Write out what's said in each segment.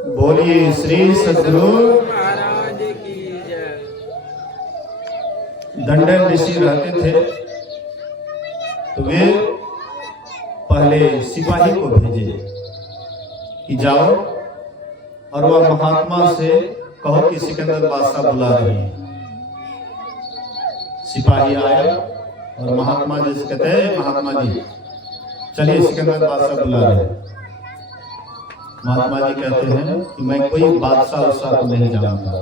बोलिए श्री सद्गुरु महाराज की जय। दंडन ऋषि रहते थे तो वे पहले सिपाही को भेजे कि जाओ और वह महात्मा से कहो कि सिकंदर बादशाह बुला रहे हैं। सिपाही आया और महात्मा जी से कहते हैं, महात्मा जी चलिए सिकंदर बादशाह बुला रहे हैं। महात्मा जी कहते हैं कि मैं कोई बादशाह उसा को नहीं जानता,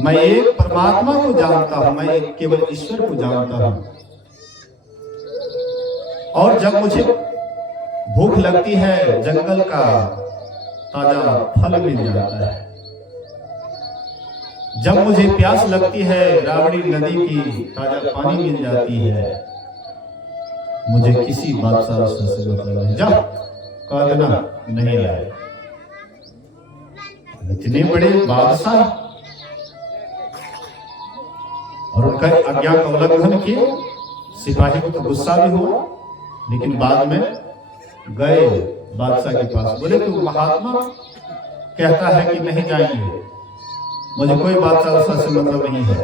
मैं एक परमात्मा को जानता हूं, मैं एक केवल ईश्वर को जानता हूं। और जब मुझे भूख लगती है जंगल का ताजा फल मिल जाता है, जब मुझे प्यास लगती है रावड़ी नदी की ताजा पानी मिल जाती है, मुझे किसी बादशाह से मतलब नहीं। जा कह देना नहीं आए। इतने बड़े बादशाह और उनका आज्ञा का उल्लंघन किए। सिपाही को तो गुस्सा भी हुआ, लेकिन बाद में गए बादशाह के पास, बोले तो महात्मा कहता है कि नहीं जाएंगे, मुझे कोई बादशाह से मतलब नहीं है।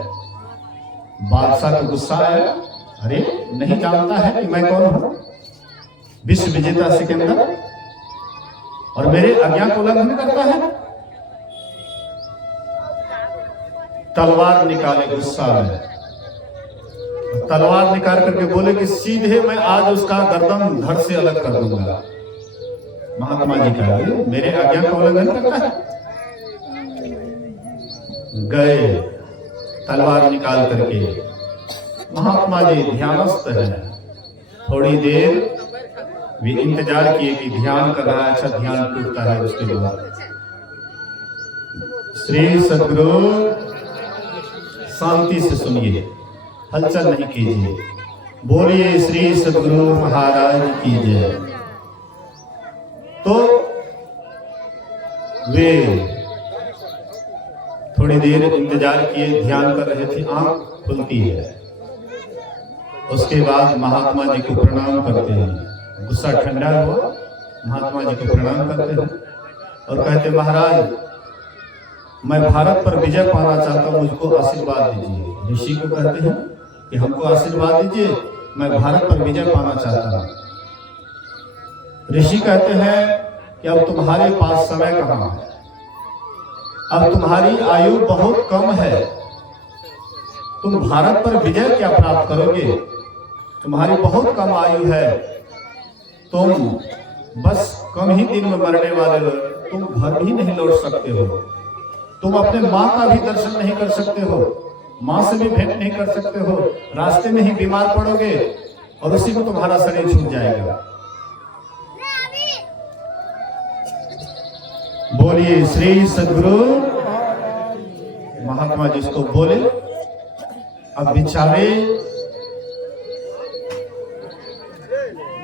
बादशाह को गुस्सा आया, अरे नहीं जानता है कि मैं कौन हूं, विश्व विजेता सिकंदर, और मेरे आज्ञा को उल्लंघन करता है। तलवार निकाले गुस्सा में, तलवार निकाल करके बोले कि सीधे मैं आज उसका गर्दन धड़ से अलग कर दूंगा। महात्मा जी कहा मेरे आज्ञा का उल्लंघन करता है। गए तलवार निकाल करके, महात्मा जी ध्यानस्थ है। थोड़ी देर भी इंतजार किए कि ध्यान कर रहा है, अच्छा ध्यान टूटता है। उसके बाद श्री सद्गुरु शांति से सुनिए, हलचल नहीं कीजिए। बोलिए श्री सद्गुरु महाराज की जय। तो वे थोड़ी देर इंतजार किए, ध्यान कर रहे थे, आंख खुलती है। उसके बाद महात्मा जी को प्रणाम करते हैं। गुस्सा ठंडा हुआ, महात्मा जी को प्रणाम करते हैं और कहते, महाराज मैं भारत पर विजय पाना चाहता हूं, मुझको आशीर्वाद दीजिए। ऋषि को कहते हैं कि हमको आशीर्वाद दीजिए, मैं भारत पर विजय पाना चाहता हूं। ऋषि कहते हैं कि अब तुम्हारे पास समय कहां है, अब तुम्हारी आयु बहुत कम है, तुम भारत पर विजय क्या प्राप्त करोगे, तुम्हारी बहुत कम आयु है, तुम बस कम ही दिन में मरने वाले हो, तुम घर भी नहीं लौट सकते हो, तुम अपने माँ का भी दर्शन नहीं कर सकते हो, माँ से भी भेंट नहीं कर सकते हो, रास्ते में ही बीमार पड़ोगे और उसी में तुम्हारा शरीर छूट जाएगा। बोलिए श्री सद्गुरु। महात्मा जिसको बोले, अब बेचारे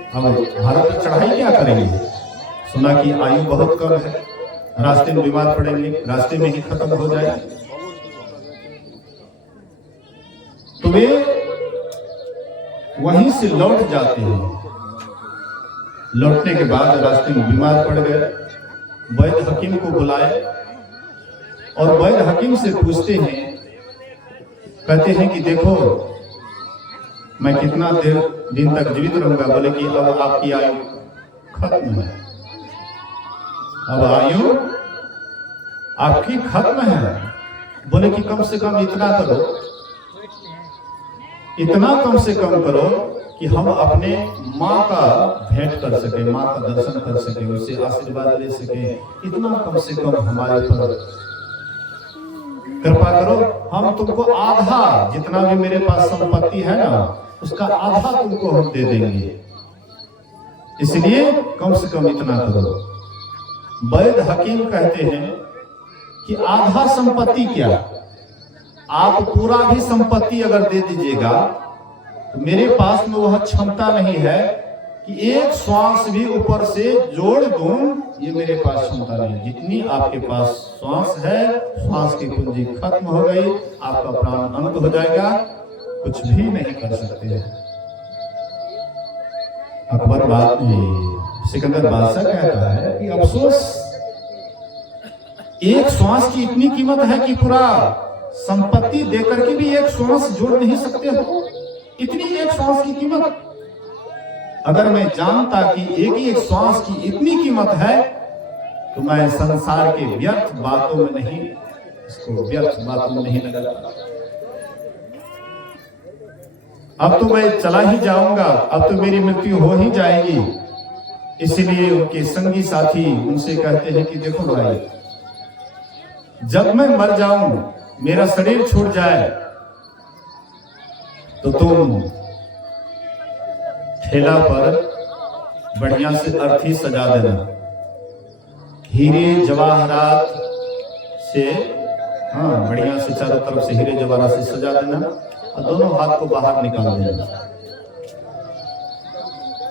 अब भारत पर चढ़ाई क्या करेंगे, सुना कि आयु बहुत कम है, रास्ते में बीमार पड़ेंगे, रास्ते में ही खत्म हो जाएंगे। तो वे वहीं से लौट जाते हैं। लौटने के बाद रास्ते में बीमार पड़ गए, वैद्य हकीम को बुलाए और वैद्य हकीम से पूछते हैं, कहते हैं कि देखो मैं कितना दिन तक जीवित रहूंगा। बोले कि अब आपकी आयु खत्म है, अब आयु आपकी खत्म है। बोले कि कम से कम इतना करो, इतना कम से कम करो कि हम अपने माँ का भेंट कर सके, माँ का दर्शन कर सके, उससे आशीर्वाद ले सके, इतना कम से कम हमारे पर कृपा करो। हम तुमको आधा, जितना भी मेरे पास संपत्ति है ना, उसका आधा तुमको हम दे देंगे, इसलिए कम से कम इतना करो। वैद्य हकीम कहते हैं कि आधा संपत्ति क्या, आप पूरा भी संपत्ति अगर दे दीजिएगा तो मेरे पास में वह क्षमता नहीं है कि एक श्वास भी ऊपर से जोड़ दूं, ये मेरे पास क्षमता नहीं। जितनी आपके पास श्वास है, श्वास की कुंजी खत्म हो गई, आपका प्राण अंत हो जाएगा, कुछ भी नहीं कर सकते। अकबर बाद में सिकंदर बादशाह कहता है कि अफसोस, एक श्वास की इतनी कीमत है कि पूरा संपत्ति देकर के भी एक श्वास जोड़ नहीं सकते हो। इतनी एक श्वास की कीमत, अगर मैं जानता कि एक ही एक श्वास की इतनी कीमत है तो मैं संसार के व्यर्थ बातों में नहीं, इसको व्यर्थ बातों में नहीं लगाता। अब तो मैं चला ही जाऊंगा, अब तो मेरी मृत्यु हो ही जाएगी। इसलिए उनके संगी साथी उनसे कहते हैं कि देखो भाई, जब मैं मर जाऊं, मेरा शरीर छूट जाए, तो तुम ठेला पर बढ़िया से अर्थी सजा देना, हीरे जवाहरात से, हाँ बढ़िया से चारों तरफ से हीरे जवाहरात से सजा देना और दोनों हाथ को बाहर निकाल देना,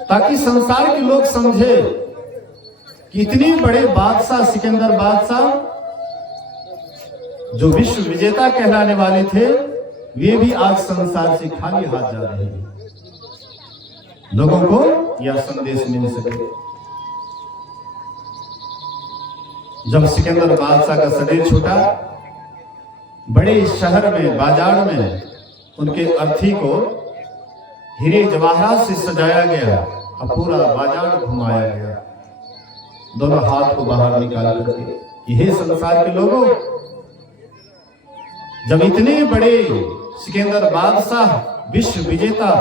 ताकि संसार के लोग समझे कि इतने बड़े बादशाह सिकंदर बादशाह, जो विश्व विजेता कहलाने वाले थे, वे भी आज संसार से खाली हाथ जा रहे हैं। लोगों को यह संदेश मिल सके। जब सिकंदर बादशाह का शरीर छूटा, बड़े शहर में, बाजार में उनके अर्थी को हीरे जवाहरात से सजाया गया और पूरा बाजार घुमाया गया, दोनों हाथ को बाहर निकाल करके। यह संसार के लोगों, जब इतने बड़े सिकंदर बादशाह विश्व विजेता,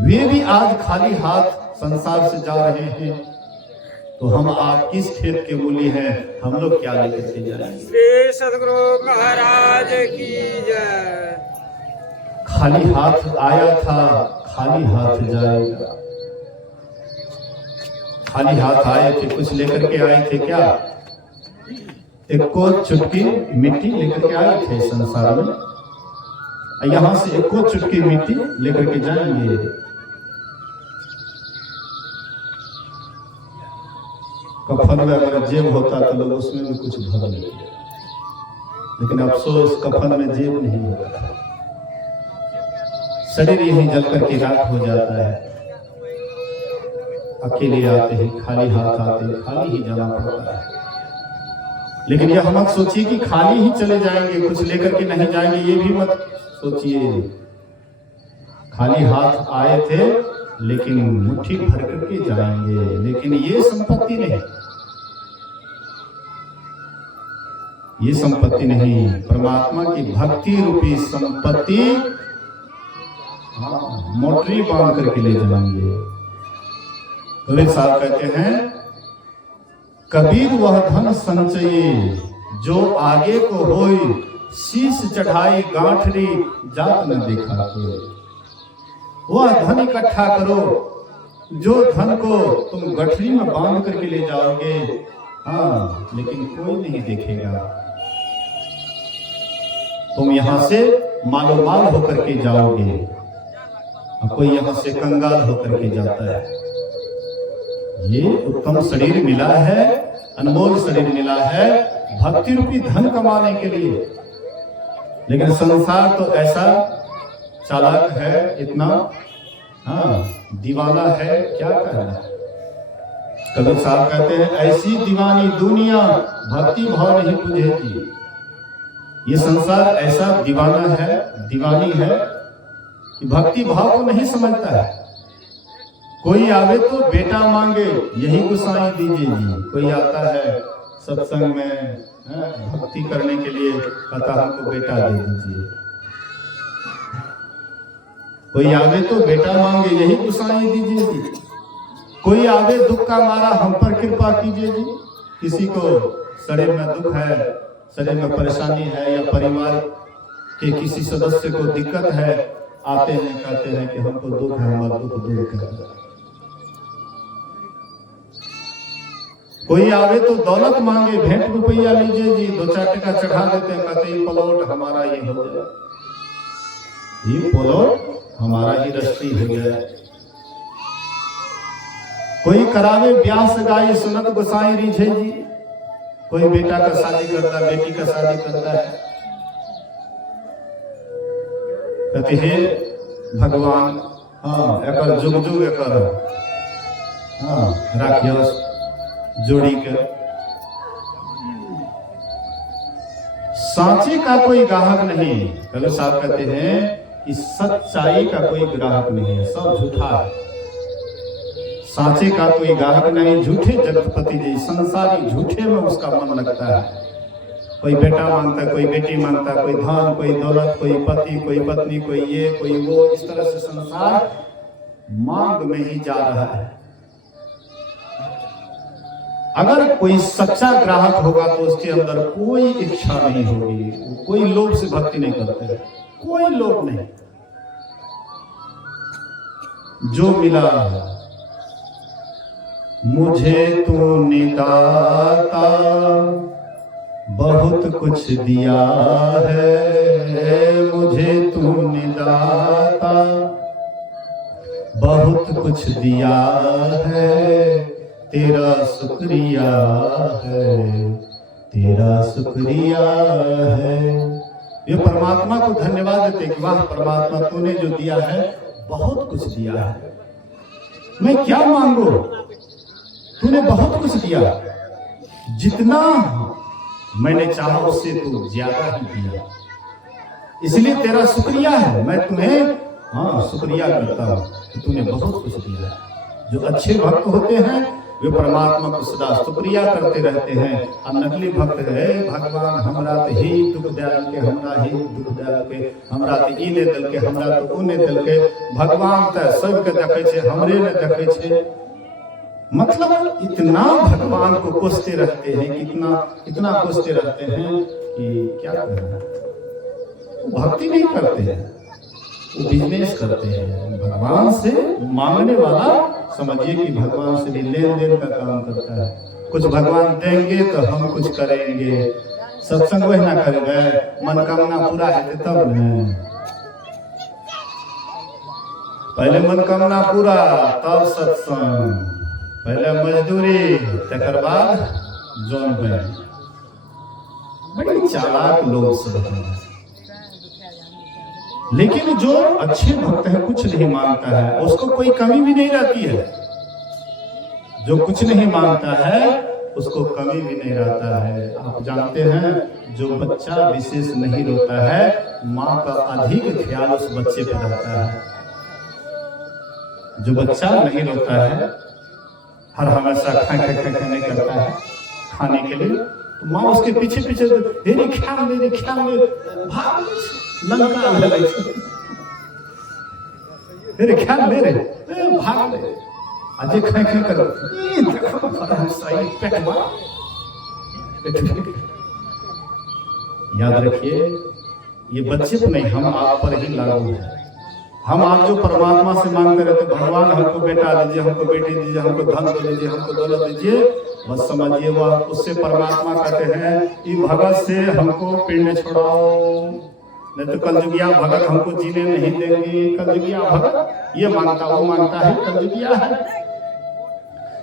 वे भी आज खाली हाथ संसार से जा रहे हैं, तो हम आप किस खेत के मूली हैं, हम लोग क्या लेकर के जाएंगे। श्री सद्गुरु महाराज की जय। खाली हाथ आया था, खाली हाथ जाएगा। खाली हाथ आए थे, कुछ लेकर के आए थे क्या? एक को चुटकी मिट्टी लेकर के आए थे संसार में, यहां से एक को चुटकी मिट्टी लेकर के जाएंगे। कफन में अगर जेब होता तो लोग उसमें भी कुछ भर लेते, लेकिन अफसोस कफन में जेब नहीं होता, शरीर यहीं जल करके राख हो जाता है। अकेले आते हैं, खाली हाथ आते हैं, खाली ही जाना पड़ता है। लेकिन यह मत सोचिए कि खाली ही चले जाएंगे, कुछ लेकर के नहीं जाएंगे, ये भी मत सोचिए। खाली हाथ आए थे लेकिन मुट्ठी भर करके जाएंगे, लेकिन ये संपत्ति नहीं, ये संपत्ति नहीं, परमात्मा की भक्ति रूपी संपत्ति मोटरी बांध करके ले जाएंगे। कबीर साहब कहते हैं, कबीर वह धन संचये जो आगे को होई, शीश चढ़ाई गांठरी जात न देखा कोई। वह धन इकट्ठा करो जो धन को तुम गठरी में बांध करके ले जाओगे, हाँ, लेकिन कोई नहीं देखेगा। तुम यहां से मालोमाल होकर के जाओगे, कोई यहां से कंगाल होकर के जाता है। ये उत्तम शरीर मिला है, अनमोल शरीर मिला है भक्ति रूपी धन कमाने के लिए, लेकिन संसार तो ऐसा चालाक है, इतना दीवाना है, क्या कहना है। कबीर साहब कहते हैं, ऐसी दीवानी दुनिया भक्ति भाव नहीं बुझेगी। ये संसार ऐसा दीवाना है, दीवानी है कि भक्ति भाव को नहीं समझता है। कोई आवे तो बेटा मांगे, यही गुसाई दीजिए जी। कोई आता है सत्संग में भक्ति करने के लिए, कहता हमको बेटा दे दीजिए। कोई आवे तो बेटा मांगे, यही गुसाई दीजिए जी। कोई आवे दुख का मारा, हम पर कृपा कीजिए जी। किसी को शरीर में दुख है, शरीर में परेशानी है, या परिवार के किसी सदस्य को दिक्कत है, आते हैं कहते हैं कि हमको दुख है, हमारा दुख दूर कर। कोई आवे तो दौलत मांगे, भेंट रुपया लीजिए जी, 2-4 टका चढ़ा देते हैं, कहते हैं प्लॉट हमारा ये हो जाए, ये प्लॉट हमारा ही रस्ती हो जाए। कोई करावे ब्याह सगाई, सुनत गोसाई रीझे जी। कोई बेटा का शादी करता, बेटी का शादी करता है, कहते हैं भगवान, हाँ एकर जुग जुग एकर हाँ राखियो जोड़ी कर। सांचे का कोई ग्राहक नहीं। कबीर साहब कहते हैं कि सच्चाई का कोई ग्राहक नहीं है, सब झूठा है। सांचे का कोई ग्राहक नहीं, झूठे जगतपति जी, संसारी झूठे में उसका मन लगता है। कोई बेटा मांगता है, कोई बेटी मांगता है, कोई धन, कोई दौलत, कोई पति, कोई पत्नी, कोई ये, कोई वो, इस तरह से संसार मांग में ही जा रहा है। अगर कोई सच्चा ग्राहक होगा तो उसके अंदर कोई इच्छा नहीं होगी, कोई लोभ से भक्ति नहीं करते, कोई लोभ नहीं। जो मिला मुझे तूने दाता बहुत कुछ दिया है, मुझे तूने दाता बहुत कुछ दिया है, तेरा शुक्रिया है, तेरा शुक्रिया है। ये परमात्मा को धन्यवाद देते कि वाह परमात्मा तूने जो दिया है बहुत कुछ दिया है, मैं क्या मांगू, तूने बहुत कुछ दिया, जितना मैंने चाहा उससे तू ज्यादा ही दिया, इसलिए तेरा शुक्रिया है। मैं तुम्हें शुक्रिया करता हूं कि तूने बहुत कुछ दिया है। जो अच्छे भक्त होते हैं वे परमात्मा को सदा शुक्रिया करते रहते हैं। और नकली भक्त है भगवान हमरा तो ही दुख दयाल के, हमरा ही दुख दयाल के, हमरा तो ई ने दल के, हमरा तो ऊ ने दल के। भगवान तो सबके देखे छे, हमरे ने देखे छे। मतलब इतना भगवान को कोसते रहते हैं, इतना कोसते रहते हैं कि क्या करना। वो भक्ति नहीं करते हैं, वो बिजनेस करते हैं। भगवान से मांगने वाला समझिए कि भगवान से भी लेन देन का काम करता है। कुछ भगवान देंगे तो हम कुछ करेंगे, सत्संग वही ना करेंगे, मनोकामना पूरा है तब न। पहले मनोकामना पूरा तब सत्संग, पहले मजदूरी तकर बाद जौन में। बड़ी चालाक लोग सब हैं। लेकिन जो अच्छे भक्त है कुछ नहीं मांगता है, उसको कोई कमी भी नहीं रहती है। जो कुछ नहीं मांगता है उसको कमी भी नहीं रहता है। आप जानते हैं जो बच्चा विशेष नहीं रोता है, माँ का अधिक ख्याल उस बच्चे पर रहता है। जो बच्चा नहीं रोता है, हर हमेशा खाने करता है खाने के लिए, तो माँ उसके पीछे पीछे मेरे ख्याल भाग लंका लगे, मेरे ख्याल मेरे भाग ले अजय खाए कर याद रखिए ये बच्चे तो नहीं, हम आप पर ही लागू है। हम आप जो परमात्मा से मांगते रहते भगवान हमको बेटा दीजिए, हमको बेटी दीजिए, हमको धन दीजिए, हमको दौलत दीजिए, बस समझिए वो उससे परमात्मा कहते हैं कि भगत से हमको पिंड छोड़ाओ, नहीं तो कलजुगिया भगत हमको जीने नहीं देंगे। कलजुगिया भगत ये मांगता वो मांगता है, कलजुगिया है।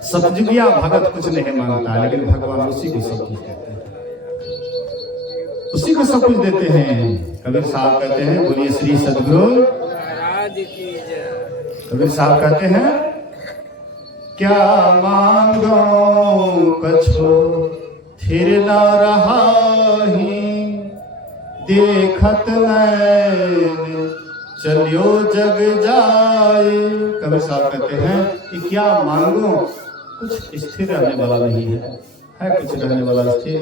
सतजुगिया भगत कुछ नहीं मांगता है, लेकिन भगवान उसी को सब कुछ देते हैं, उसी को सब कुछ देते हैं। कबीर साहब कहते हैं बोलिए श्री सद्गुरु कबीर साहब कहते हैं क्या मांगो कछो थिर न रहाही, देखत नैन चलियो जग जाए। कबीर साहब कहते हैं कि क्या मांगो, कुछ स्थिर रहने वाला नहीं है कुछ रहने वाला स्थिर।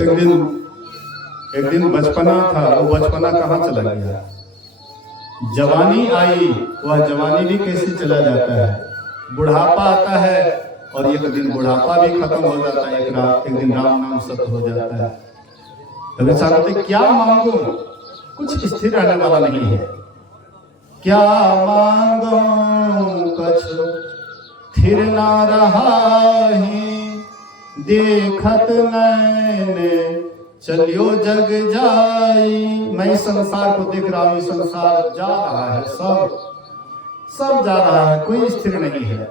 एक दिन बचपना था, वो बचपना कहाँ चला गया। जवानी आई, वह जवानी भी कैसे चला जाता है। बुढ़ापा आता है और एक दिन बुढ़ापा भी खत्म हो जाता है, एक दिन राम नाम सत्य हो जाता है। कबीर साहब कहते क्या मांगो, कुछ स्थिर रहने वाला नहीं है। क्या मांगो कछु थिर ना रहाही, देखत नैन चलियो जग जाई। मैं इस संसार को देख रहा हूँ, संसार जा रहा है, सब जा रहा है, कोई स्थिर नहीं है।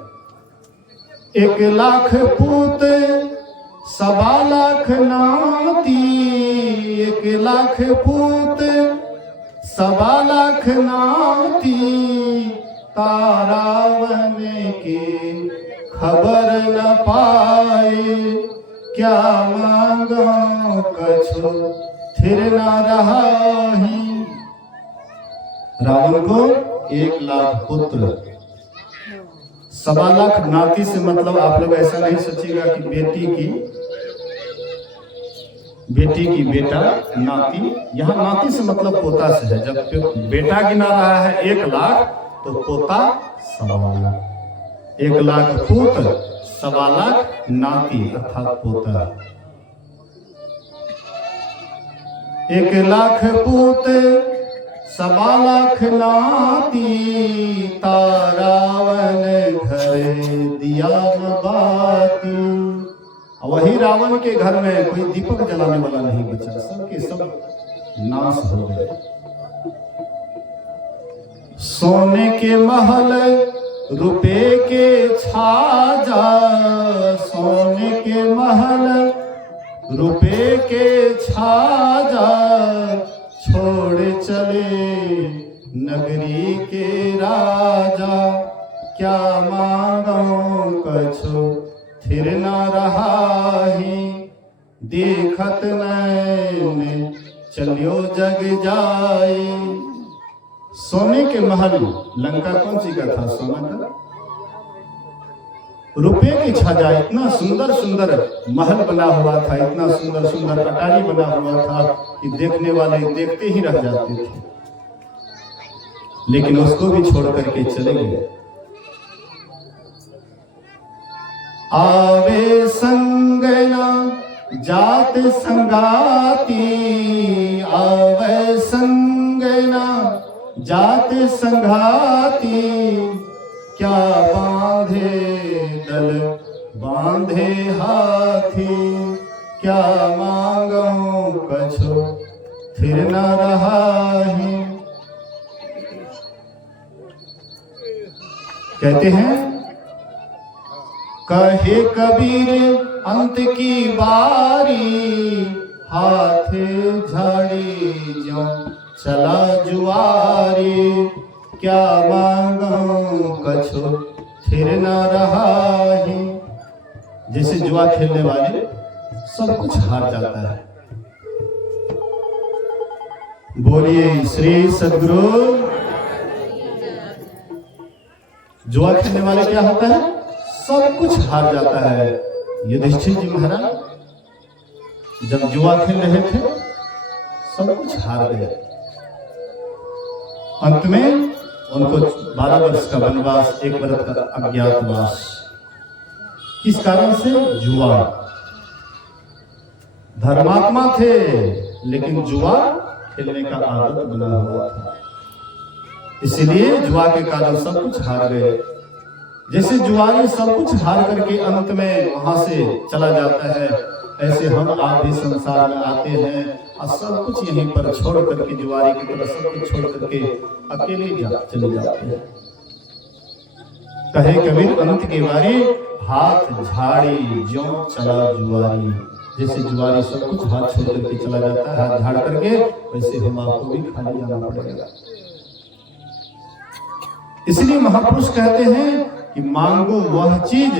1 लाख पूत 1.25 लाख नाती, 1 लाख पूत 1.25 लाख नाती, तारावन की खबर न पाए, क्या मांगो कछु थिर न रहाहि। रावण को 1 लाख पुत्र, 1.25 लाख नाती से मतलब आप लोग ऐसा नहीं सोचिएगा कि बेटी की बेटा नाती, यहाँ नाती से मतलब पोता से है। जब बेटा गिना रहा है 1 लाख तो पोता 1.25 लाख। 1 लाख पुत्र, 1.25 लाख नाती अर्थात पोता। 1 लाख पुत्र 1.25 लाख नाती, तारावन घर दिया बाती। वही रावण के घर में कोई दीपक जलाने वाला नहीं बचा, सबके सब नाश हो गए। सोने के महल रुपए के छाजा, सोने के महल रुपए के छाजा, छोड़ चले नगरी के राजा। क्या मांगो कछु थिर न रहाहि, देखत नैन चलियो जग जाए। सोने के महल, लंका कौन सी का था? सोना का। रुपए की छाजा, इतना सुंदर सुंदर महल बना हुआ था, इतना सुंदर सुंदर अटारी बना हुआ था कि देखने वाले देखते ही रह जाते थे, लेकिन उसको भी छोड़ करके चले गए। आवे संगना जात संगाती, आवे संगना जात संगाती, क्या बांधे दल बांधे हाथी। क्या मांगो कछु थिर न रहाहि। कहते हैं कहे कबीर अंत की बारी, हाथे झाड़ी जो चला जुआरी। क्या मांगो कछु थिर न रहाहि। जैसे जुआ खेलने वाले सब कुछ हार जाता है। बोलिए श्री सद्गुरु। जुआ खेलने वाले क्या होता है? सब कुछ हार जाता है। युधिष्ठिर जी महाराज जब जुआ खेल रहे थे सब कुछ हार गए। अंत में उनको 12 वर्ष का वनवास, 1 वर्ष का अज्ञातवास। किस कारण से? जुआ। धर्मात्मा थे लेकिन जुआ खेलने का आदत बना हुआ था, इसलिए जुआ के कारण सब कुछ हार गए। जैसे जुआरी सब कुछ हार करके अंत में वहां से चला जाता है, ऐसे हम आप भी संसार में आते हैं और सब कुछ यहीं पर छोड़ करके, जुआरी की तरह सब कुछ छोड़ करके अकेले चले जाते हैं। कहे कबीर अंत की बारी, हाथ झाड़ी ज्यों चला जुआरी। जैसे जुआरी सब कुछ हाथ छोड़ करके चला जाता है, हाथ झाड़ करके, वैसे हम आपको भी खाली जाना पड़ेगा। इसलिए महापुरुष कहते हैं कि मांगो वह चीज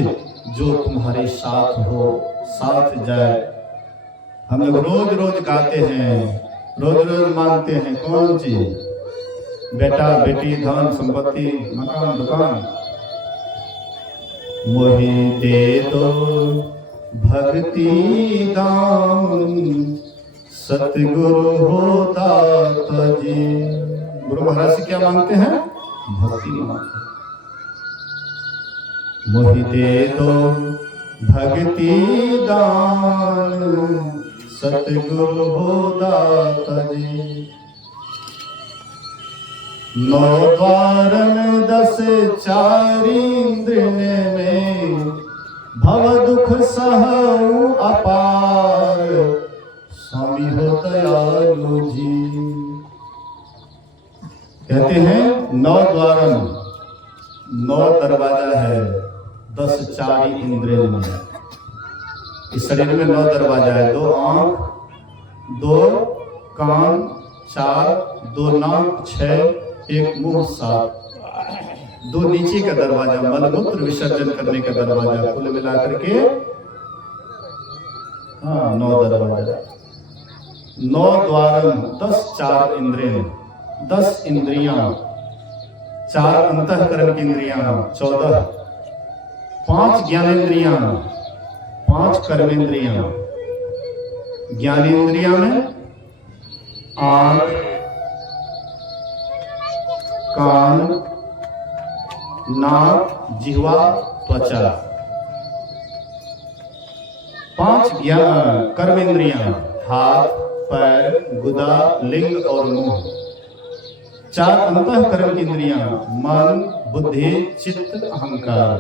जो तुम्हारे साथ हो, साथ जाए। हम लोग रोज रोज गाते हैं, रोज रोज मांगते हैं। कौन चीज? बेटा बेटी, धन संपत्ति, मकान दुकान। मोहि दे दो भक्ति दान, सतगुरु हो दाता जी। गुरु महाराज से क्या मांगते हैं? भक्ति मांगते हैं। मोहि दे दो भक्ति दान, सतगुरु हो दाता जी। 9 द्वारन 10 चारिंद्र में, भव दुख सहु अपार, स्वामी हो दयालु जी। कहते हैं 9 द्वारन, 9 दरवाजा है, 10 चारी इंद्रिय में। इस शरीर में 9 दरवाजा है, 2 आंख, 2 कान, 4, 2 नाक, 6, 1 मुंह, 7। दो नीचे का दरवाजा, मलमूत्र विसर्जन करने का दरवाजा, कुल मिलाकर के 9 दरवाजा, 9 द्वार, 10 4 इंद्रिय, 10 इंद्रियां, 4 अंतःकरण की इंद्रियां, 14, 5 ज्ञानेंद्रियां, 5 कर्मेंद्रियां। ज्ञानेंद्रियां में आंख, कान, नाक, जिह्वा, त्वचा। 5 कर्मेंद्रियां, हाथ, पैर, गुदा, लिंग और मुंह। 4 अंतःकरण की इंद्रियां, मन, बुद्धि, चित्त, अहंकार।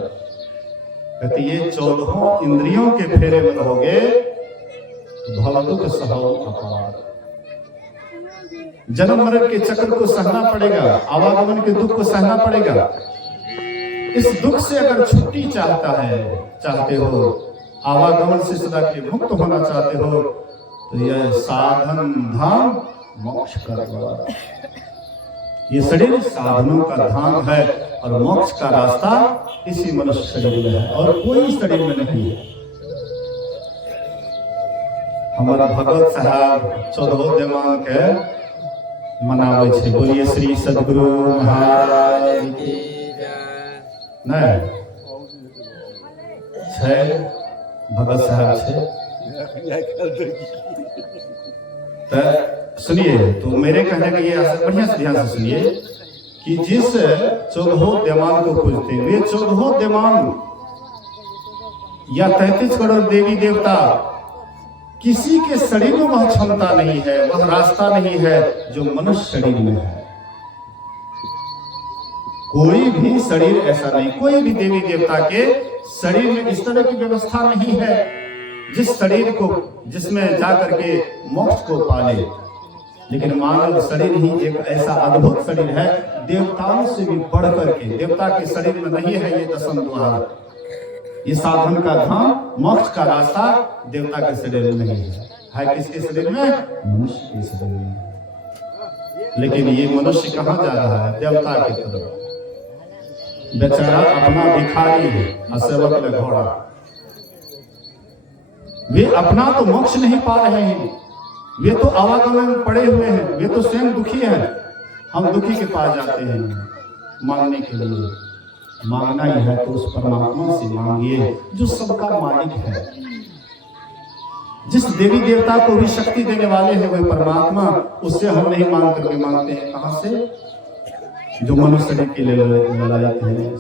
कहते ये 14 इंद्रियों के फेरे में रहोगे तो भव दुख सहो अपार। जन्म मरण के चक्र को सहना पड़ेगा, आवागमन के दुख को सहना पड़ेगा। इस दुख से अगर छुट्टी चाहते हो, आवागमन से सदा के मुक्त होना चाहते हो, तो यह साधन धाम मोक्ष का द्वार। ये शरीर साधनों का धाम है और मोक्ष का रास्ता इसी मनुष्य शरीर में है और कोई शरीर में नहीं है। हमारा भगवत साहब 14 दिमाग के मनावे छे। बोलिए श्री सदगुरु महाराज की नहीं छे, भगत साहब छे। तो सुनिए, तो मेरे कहने का ये बढ़िया से ध्यान से सुनिए कि जिस 14 दिमाग को पूजते हैं, वे 14 दिमाग या 33 करोड़ देवी देवता, किसी के शरीर में वह क्षमता नहीं है, वह रास्ता नहीं है जो मनुष्य शरीर में है। कोई भी शरीर ऐसा नहीं, कोई भी देवी देवता के शरीर में इस तरह की व्यवस्था नहीं है जिस शरीर को, जिसमें जाकर के मोक्ष को पाले। लेकिन मानव शरीर ही एक ऐसा अद्भुत शरीर है, देवताओं से भी बढ़ करके। देवता के शरीर में नहीं है ये 10 द्वार, ये साधन का धाम, मोक्ष का रास्ता देवता के शरीर में नहीं है किसके शरीर में? मनुष्य के शरीर में। लेकिन ये मनुष्य कहाँ जा रहा है? देवता की तरफ। बेचारा अपना भिखारी है, सेवक में घोड़ा। वे अपना तो मोक्ष नहीं पा रहे हैं, वे तो आवागमन में पड़े हुए हैं, वे तो स्वयं दुखी हैं। हम दुखी के पास जाते हैं मांगने के लिए। मांगना ही है तो उस परमात्मा से मांगिए जो सबका मालिक है। जिस देवी देवता को भी शक्ति देने वाले हैं वह परमात्मा, उससे हम नहीं मांग करके मांगते हैं। कहां से? जो मनुष्य के लिए ललायत है।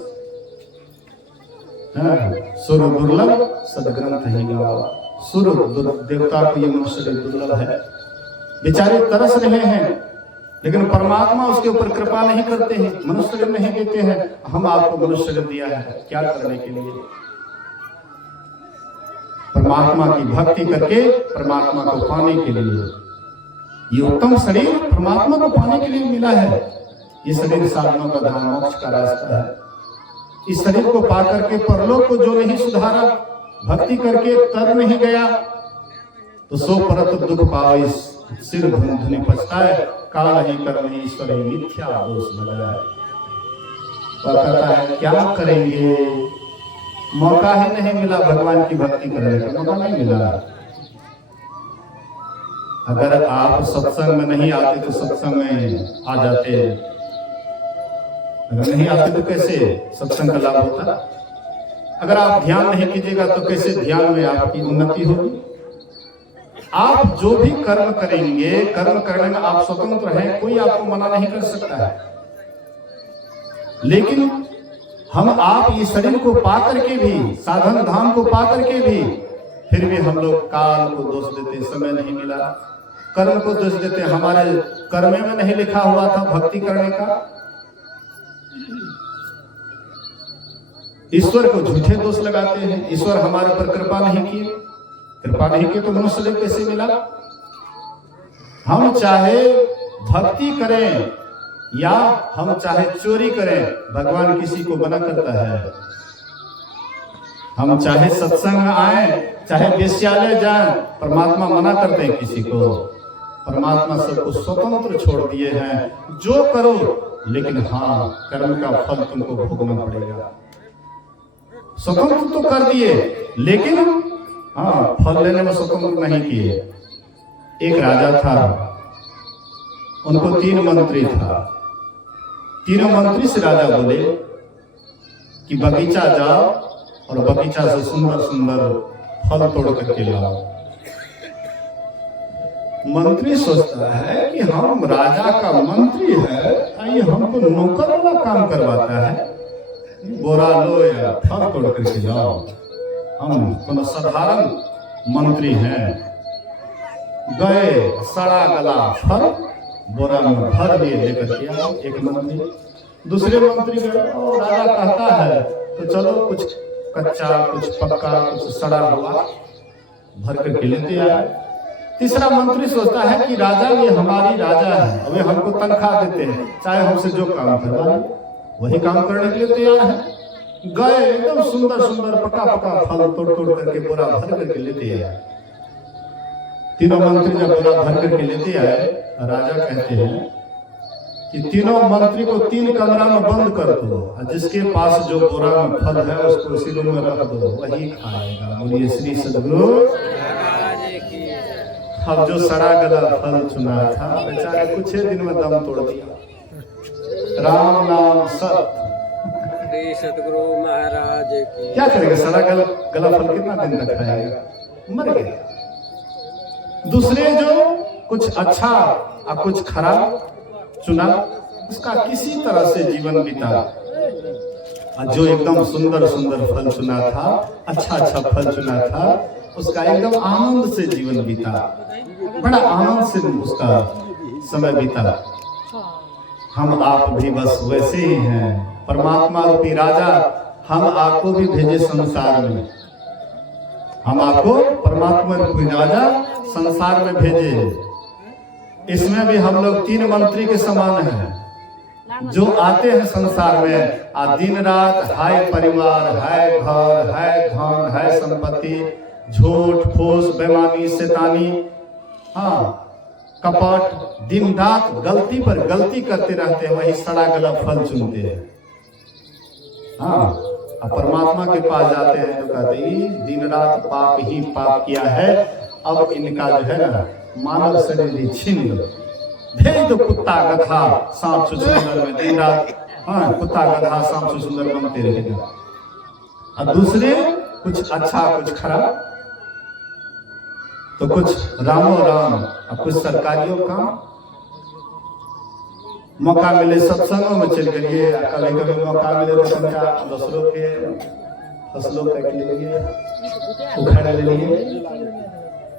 सुर दुर्लभ सदग्रंथ ही गावा। सुर देवता को ये मनुष्य दुर्लभ है, बेचारे तरस रहे हैं, लेकिन परमात्मा उसके ऊपर कृपा नहीं करते हैं, मनुष्य नहीं देते हैं। हम आपको मनुष्य दिया है क्या करने के लिए? परमात्मा की भक्ति करके परमात्मा को पाने के लिए। ये उत्तम शरीर परमात्मा को पाने के लिए मिला है। ये शरीर साधनों का धाम, मोक्ष का रास्ता है। इस शरीर को पा करके परलोक को जो नहीं सुधारा, भक्ति करके तर नहीं गया, तो सो परत दुख पावे, सिर धुनि पछताए, काल ही कर्म ही ईश्वर ही मिथ्या दोष लगाए। तो कहता है क्या करेंगे? मौका ही नहीं मिला भगवान की भक्ति करने का, मौका नहीं मिला। अगर आप सत्संग में नहीं आते तो सत्संग में आ जाते, अगर नहीं आते तो कैसे सत्संग का लाभ होता? अगर आप ध्यान नहीं कीजिएगा तो कैसे ध्यान में आपकी उन्नति होगी? आप जो भी कर्म करेंगे, कर्म करने में आप स्वतंत्र हैं, कोई आपको मना नहीं कर सकता है। लेकिन हम आप ये शरीर को पा करके भी, साधन धाम को पा करके भी, फिर भी हम लोग काल को दोष देते, समय नहीं मिला। कर्म को दोष देते, हमारे कर्म में नहीं लिखा हुआ था भक्ति करने का। ईश्वर को झूठे दोष लगाते हैं, ईश्वर हमारे पर कृपा नहीं किए। कृपा नहीं किए तो मनुष्य शरीर कैसे मिला? हम चाहे भक्ति करें या हम चाहे चोरी करें, भगवान किसी को मना करता है। हम चाहे सत्संग आए, चाहे वेश्यालय जाएं, परमात्मा मना करते हैं किसी को। परमात्मा सबको स्वतंत्र छोड़ दिए हैं। जो करो लेकिन हाँ कर्म का फल तुमको भोगना पड़ेगा। स्वतंत्र तो कर दिए, लेकिन हाँ फल लेने में स्वतंत्र नहीं किए। एक राजा था, उनको 3 मंत्री था। तीनों मंत्री से राजा बोले कि बगीचा जाओ और बगीचा से सुंदर सुंदर फल तोड़ करके लाओ। मंत्री सोचता है कि हम राजा का मंत्री है, ये हमको नौकर वाला काम करवाता है, बोरा लो या फल तोड़ करके जाओ, हम कोनो साधारण मंत्री हैं। गए, सड़ा गला फल बोरा में भर लिए लेकर के आओ एक मंत्री। दूसरे मंत्री गए, राजा कहता है तो चलो कुछ कच्चा कुछ पक्का कुछ सड़ा हुआ भर करके लेते आए। तीसरा मंत्री सोचता है कि राजा ये हमारी राजा है, वे हमको तनख्वाह देते हैं, चाहे हमसे जो काम करवा वही काम करने के लिए तैयार है। गए, एकदम सुंदर सुंदर पका पका फल तोड़ तोड़ करके बोरा भर करके लेते आए। तीनों मंत्री जब बोरा भर करके लेते आए, राजा कहते हैं कि तीनों मंत्री को 3 कमरा में बंद कर दो, जिसके पास जो बोरा में फल है उसको उसी रूम में रख दो, वही खाएगा। बोलिए श्री सद्गुरु। अब जो सड़ा गला फल चुना था बेचारे कुछ ही दिन में दम तोड़ दिया। राम नाम सत्य। श्री सद्गुरु महाराज की। क्या करेगा, सड़ा गला फल कितना दिन तक खाएगा, मर गया। दूसरे जो कुछ अच्छा और कुछ खराब चुना, उसका किसी तरह से जीवन बीता। जो एकदम सुंदर सुंदर फल चुना था, अच्छा अच्छा फल चुना था, उसका एकदम आनंद से जीवन बीता, बड़ा आनंद से उसका समय बीता। हम आप भी बस वैसे ही हैं, परमात्मा रूपी राजा हम आपको भी भेजे संसार में, हम आपको परमात्मा रूपी राजा संसार में भेजे। इसमें भी हम लोग 3 मंत्री के समान हैं, जो आते हैं संसार में आ दिन रात हाय परिवार, हाय घर, हाय धन, हाय संपत्ति, झूठ फूस बेईमानी शैतानी, हाँ कपट, दिन रात गलती पर गलती करते रहते हैं, वही सड़ा गला फल चुनते हैं। हाँ अब परमात्मा के पास जाते हैं तो कहते हैं दिन रात पाप ही पाप किया है, अब इनका जो है ना मानव शरीर छीन लो, भेज दो कुत्ता गधा सांप सुंदर में, दिन रात हाँ कुत्ता गधा सांप सुंदर बनते रहेगा। और दूसरे कुछ अच्छा कुछ खराब, तो कुछ रामो राम और कुछ सरकारियों काम। मौका मिले सत्संगों में चल करिए, कभी कभी मौका मिले तो दूसरों के फसलों के लिए उखाड़ ले लिए,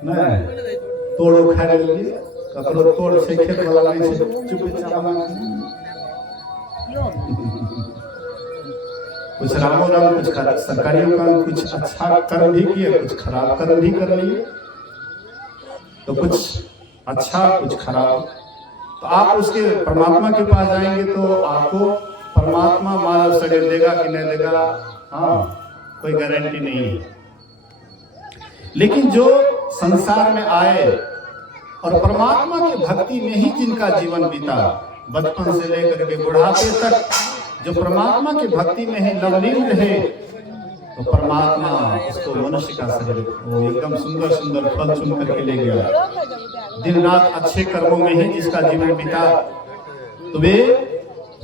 नहीं तोड़ उखाड़ ले लिए, ककरो तोड़ से खेत वाला नहीं से चुपचाप कुछ रामो राम कुछ सरकारियों काम, कुछ अच्छा कर्म भी किए, कुछ खराब कर्म भी कर लिए, तो कुछ अच्छा कुछ खराब। तो आप उसके परमात्मा के पास जाएंगे तो आपको परमात्मा मानव शरीर देगा कि नहीं देगा, हाँ कोई गारंटी नहीं है। लेकिन जो संसार में आए और परमात्मा की भक्ति में ही जिनका जीवन बीता, बचपन से लेकर के बुढ़ापे तक जो परमात्मा की भक्ति में ही लवलीन रहे, तो परमात्मा उसको मनुष्य का शरीर वो एकदम सुंदर सुंदर फल चुन करके ले गया। दिन रात अच्छे कर्मों में ही जिसका जीवन बीता, तो वे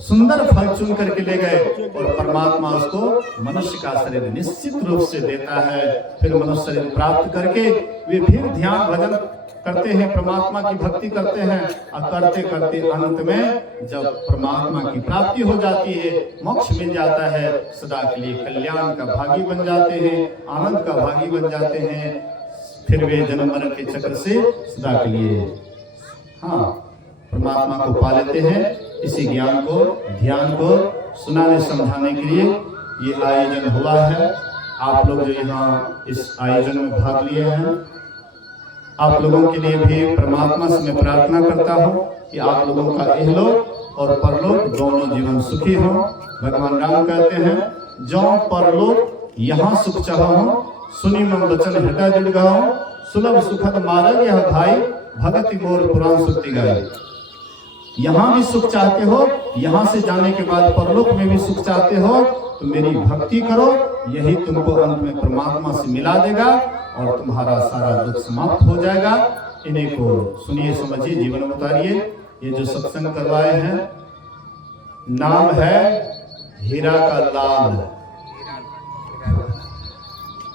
सुंदर फल चुन करके ले गए और परमात्मा उसको मनुष्य का शरीर निश्चित रूप से देता है। फिर मनुष्य शरीर प्राप्त करके वे फिर ध्यान भजन करते हैं, परमात्मा की भक्ति करते हैं, और करते करते अंत में जब परमात्मा की प्राप्ति हो जाती है, मोक्ष मिल जाता है, सदा के लिए कल्याण का भागी बन जाते हैं, आनंद का भागी बन जाते हैं। फिर वे जन्म मरण के चक्र से सदा के लिए हाँ परमात्मा को पा लेते हैं। इसी ज्ञान को ध्यान को सुनाने समझाने के लिए ये आयोजन हुआ है। आप लोग जो यहाँ इस आयोजन में भाग लिए हैं, आप लोगों के लिए भी परमात्मा से मैं प्रार्थना करता हूँ कि आप लोगों का इहलोक और परलोक दोनों जीवन सुखी हो। भगवान राम कहते हैं, जो परलोक यहाँ सुख चाहो, सुनी मन वचन हृदय जुड़ गहो, सुलभ सुखद मार्ग यह भाई, भगति मोर पुराण सुक्ति गाई। यहाँ भी सुख चाहते हो, यहाँ से जाने के बाद परलोक में भी सुख चाहते हो, तो मेरी भक्ति करो, यही तुमको अंत में परमात्मा से मिला देगा और तुम्हारा सारा दुख समाप्त हो जाएगा। इन्हीं को सुनिए, समझिए, जीवन में उतारिए। ये जो सत्संग करवाए हैं, नाम है हीरा का लाल,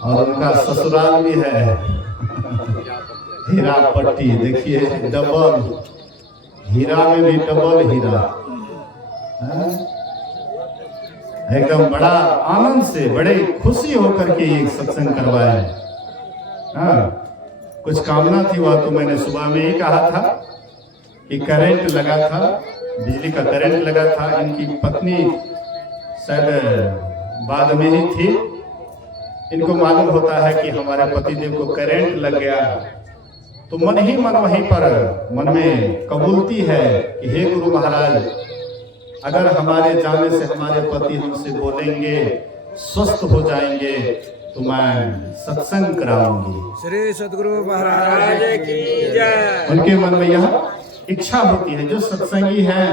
और उनका ससुराल भी है हीरा पट्टी। देखिए, डबल हीरा में भी डबल हीरा। एकदम बड़ा आनंद से, बड़े खुशी होकर के ये सत्संग करवाए। कुछ कामना थी, वह तो मैंने सुबह में ही कहा था कि करंट लगा था, बिजली का करंट लगा था। इनकी पत्नी शायद बाद में ही थी। इनको मालूम होता है कि हमारे पतिदेव को करंट लग गया, तो मन ही मन वहीं पर मन में कबूलती है कि हे गुरु महाराज, अगर हमारे जाने से हमारे पति हमसे बोलेंगे, स्वस्थ हो जाएंगे, तो मैं सत्संग कराऊंगी। श्री सद्गुरु महाराज की जय। उनके मन में यह इच्छा होती है। जो सत्संगी है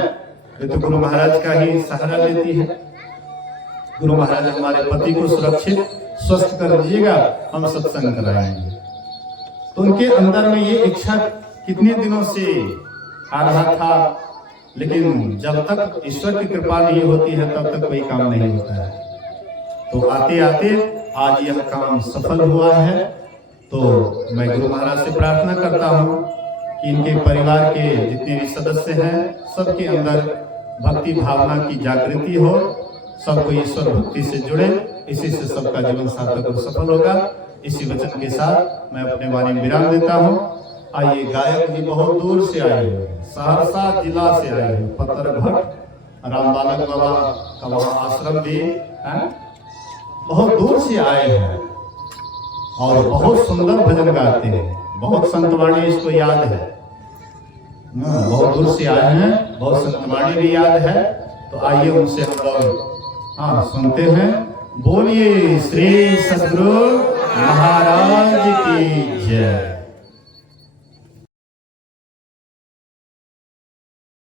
वे तो गुरु महाराज का ही सहारा लेती है। गुरु महाराज हमारे पति को सुरक्षित स्वस्थ कर दीजिएगा, हम सत्संग कराएंगे। तो उनके अंदर में ये इच्छा कितने दिनों से आ रहा था, लेकिन जब तक ईश्वर की कृपा नहीं होती है तब तक कोई काम नहीं होता है। तो आते आते आज यह काम सफल हुआ है। तो मैं गुरु महाराज से प्रार्थना करता हूँ कि इनके परिवार के जितने भी सदस्य हैं, सबके अंदर भक्ति भावना की जागृति हो, सबको ईश्वर भक्ति से जुड़े, इसी से सबका जीवन सार्थक और सफल होगा। इसी वचन के साथ मैं अपने वाणी में विराम देता हूँ। आइए, गायक जी बहुत दूर से आए हुए, सहरसा जिला से आए हुए, पत्थरघट राम बालक बाबा का वहाँ आश्रम भी है, बहुत दूर से आए हैं और बहुत सुंदर भजन गाते हैं। बहुत संतवाणी इसको याद है, बहुत दूर से आए हैं, बहुत संतवाणी भी याद है। तो आइए उनसे हम लोग सुनते हैं। बोलिए श्री सद्गुरु महाराज की जय।